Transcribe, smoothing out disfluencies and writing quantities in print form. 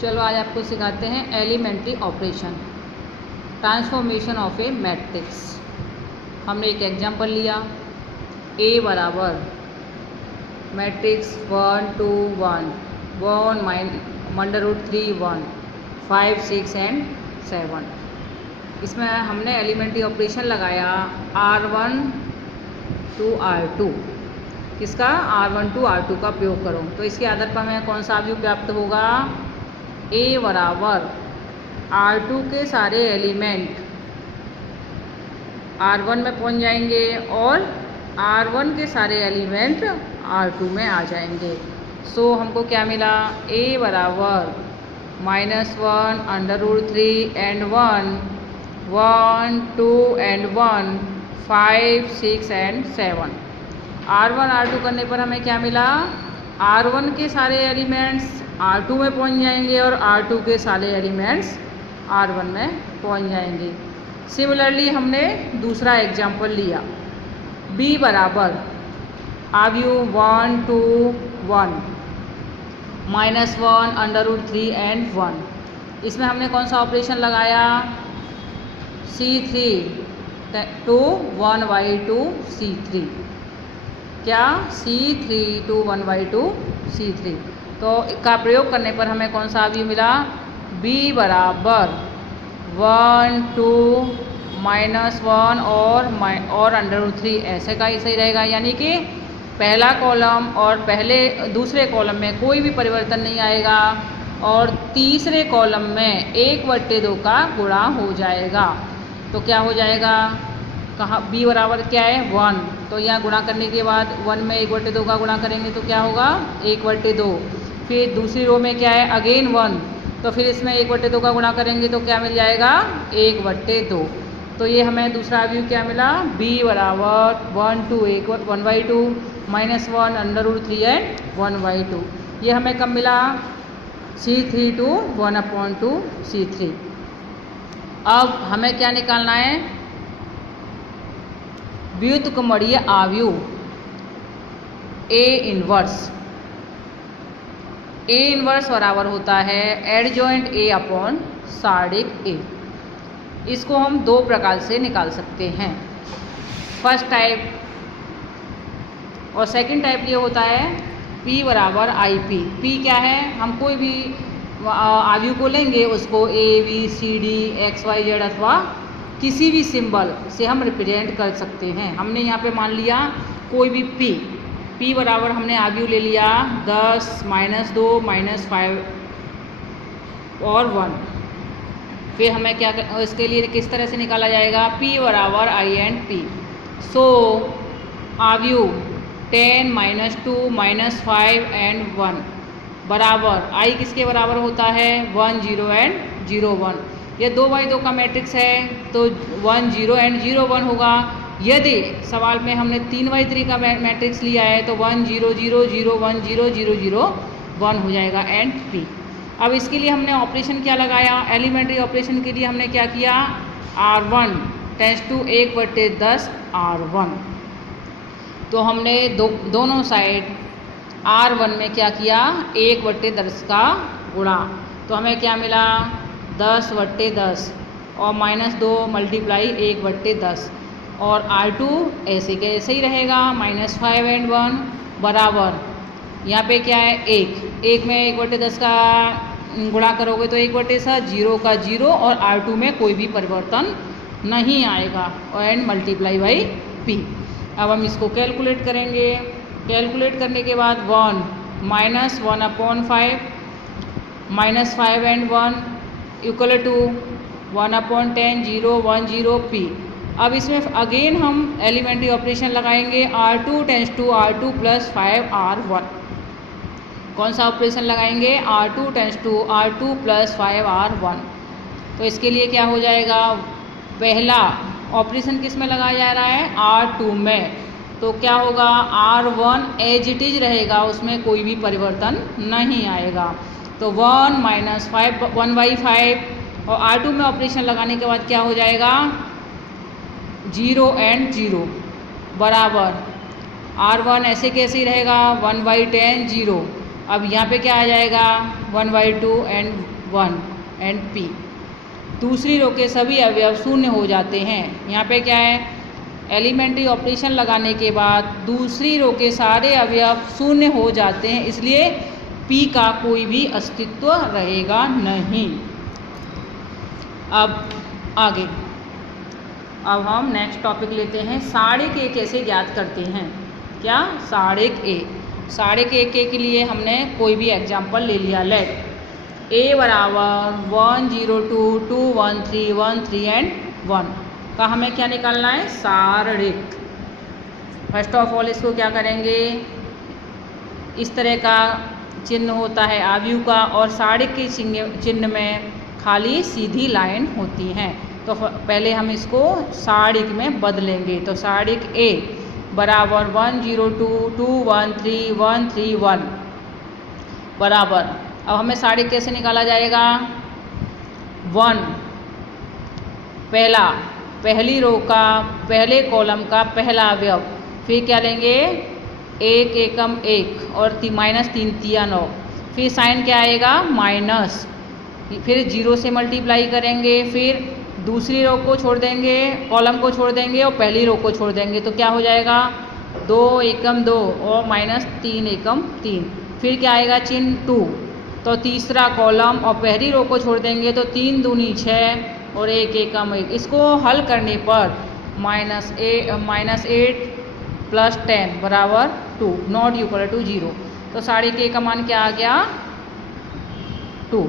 चलो आज आपको सिखाते हैं elementary operation, transformation of a matrix. हमने एक एग्जांपल लिया, ए बराबर मैट्रिक्स 1 2 1 1 √3 1 5 6 एंड 7। इसमें हमने एलिमेंट्री ऑपरेशन लगाया R1 to R2। किसका? R1 to R2 का प्रयोग करो। तो इसके आधार पर हमें कौन सा अवयव प्राप्त होगा? A बराबर R2 के सारे एलिमेंट R1 में पहुंच जाएंगे और R1 के सारे एलिमेंट R2 में आ जाएंगे। सो हमको क्या मिला? A बराबर -1 √3 and 1 1 2 and 1 5 6 and 7। R1 R2 करने पर हमें क्या मिला? R1 के सारे एलिमेंट्स R2 में पहुंच जाएंगे और R2 के सारे एलिमेंट्स R1 में पहुंच जाएंगे। सिमिलरली हमने दूसरा एग्जाम्पल लिया, B बराबर अवयव 1 2 1 -1 √3 एंड 1। इसमें हमने कौन सा ऑपरेशन लगाया? C3 to 1/2 C3। क्या? C3 to 1/2 C3। तो इसका प्रयोग करने पर हमें कौन सा अवयव मिला? B बराबर 1 2 -1 और √3 ऐसे का ही सही रहेगा। यानी कि पहला कॉलम और दूसरे कॉलम में कोई भी परिवर्तन नहीं आएगा और तीसरे कॉलम में 1/2 का गुणा हो जाएगा। तो क्या हो जाएगा? कहाँ B बराबर क्या है? 1। तो यहाँ गुणा करने के बाद 1 में 1/2 का गुणा करेंगे तो क्या होगा? 1/2। फिर दूसरी रो में क्या है? अगेन 1। तो फिर इसमें 1/2 का गुणा करेंगे तो क्या मिल जाएगा? 1/2। तो ये हमें दूसरा अवयव क्या मिला? B बराबर 1 2 1/2 -1 √3 एंड 1/2। ये हमें कब मिला? C3 to 1/2 C3। अब हमें क्या निकालना है? व्युत्क्रमणीय अवयव A इनवर्स। A इनवर्स बराबर होता है एडजॉइंट A अपॉन सार्डिक A। इसको हम दो प्रकार से निकाल सकते हैं। फर्स्ट टाइप और सेकंड टाइप ये होता है P बराबर IP। P क्या है? हम कोई भी अवयव को लेंगे, उसको A B C D X Y Z अथवा किसी भी सिंबल से हम रिप्रेजेंट कर सकते हैं। हमने यहाँ पे मान लिया कोई भी P बराबर हमने अवयव ले लिया 10 -2 -5 और 1। फिर हमें क्या इसके लिए किस तरह से निकाला जाएगा? P बराबर I एंड P। सो अवयव 10 -2 -5 एंड 1 बराबर I किसके बराबर होता है? 1 0 एंड 0 1। ये 2/2 का मैट्रिक्स है तो 1 0 एंड 0 1 होगा। यदि सवाल में हमने 3/3 का मैट्रिक्स लिया है तो 1 0 0 0 1 0 0 0 1 हो जाएगा एंड P। अब इसके लिए हमने ऑपरेशन क्या लगाया? एलिमेंट्री ऑपरेशन के लिए हमने क्या किया? R1 tense to 1/10 R1। तो हमने दोनों साइड R1 में क्या किया? 1/10 का गुणा। तो हमें क्या मिला? 10/10 और -2 × 1/10 और R2 ऐसे के ऐसे ही रहेगा -5 एंड 1 बराबर यहाँ पे क्या है? 1 में 1/10 का गुणा करोगे तो 1/7 0 का 0 और R2 में कोई भी परिवर्तन नहीं आएगा और एंड × P। अब हम इसको कैलकुलेट करेंगे। कैलकुलेट करने के बाद 1 -1/5 -5 एंड 1 इक्वल टू 1/10 0 1 0 P। अब इसमें अगेन हम एलिमेंट्री ऑपरेशन लगाएंगे R2 tense to R2 + 5 R1। कौन सा ऑपरेशन लगाएंगे? R2 tense to R2 + 5 R1। तो इसके लिए क्या हो जाएगा? पहला ऑपरेशन किस में लगाया जा रहा है? R2 में। तो क्या होगा? R1 एज इट इज रहेगा, उसमें कोई भी परिवर्तन नहीं आएगा। तो 1 -5 1/5 और R2 में ऑपरेशन लगाने के बाद क्या हो जाएगा? 0 एंड 0 बराबर R1 ऐसे कैसे ही रहेगा? 1/10 0 अब यहाँ पे क्या आ जाएगा 1/2 एंड 1 एंड p। दूसरी रो के सभी अवयव शून्य हो जाते हैं। यहाँ पे क्या है, एलिमेंट्री ऑपरेशन लगाने के बाद दूसरी रो के सारे अवयव शून्य हो जाते हैं, इसलिए p का कोई भी अस्तित्व रहेगा नहीं। अब आगे, अब हम नेक्स्ट टॉपिक लेते हैं, साड़िक ए कैसे ज्ञात करते हैं। क्या, साड़िक ए। साड़िक ए के लिए हमने कोई भी एग्जाम्पल ले लिया। लेट ए बराबर 1 0 2 2 1 3 1 3 एंड 1 का हमें क्या निकालना है, साड़िक। फर्स्ट ऑफ ऑल इसको क्या करेंगे, इस तरह का चिन्ह होता है आव्यूह का, और साड़िक के चिन्ह में खाली सीधी लाइन होती हैं। तो पहले हम इसको साड़िक में बदलेंगे। तो साड़िक ए बराबर 1 0 2 2 1 3 1 3 1 बराबर, अब हमें साड़िक कैसे निकाला जाएगा, 1 पहली रो का पहले कॉलम का पहला अवयव, फिर क्या लेंगे 1 एकम 1 और -3 तिया 9, फिर साइन क्या आएगा माइनस, फिर 0 से मल्टीप्लाई करेंगे, फिर दूसरी रो को छोड़ देंगे, कॉलम को छोड़ देंगे और पहली रो को छोड़ देंगे, तो क्या हो जाएगा 2 एकम 2 और -3 एकम 3, फिर क्या आएगा चिन्ह 2, तो तीसरा कॉलम और पहली रो को छोड़ देंगे, तो 3 दूनी 6 और 1 एकम 1। इसको हल करने पर -8 + 10 बराबर 2 ≠ 0। तो साड़िक ए का मान क्या आ गया 2।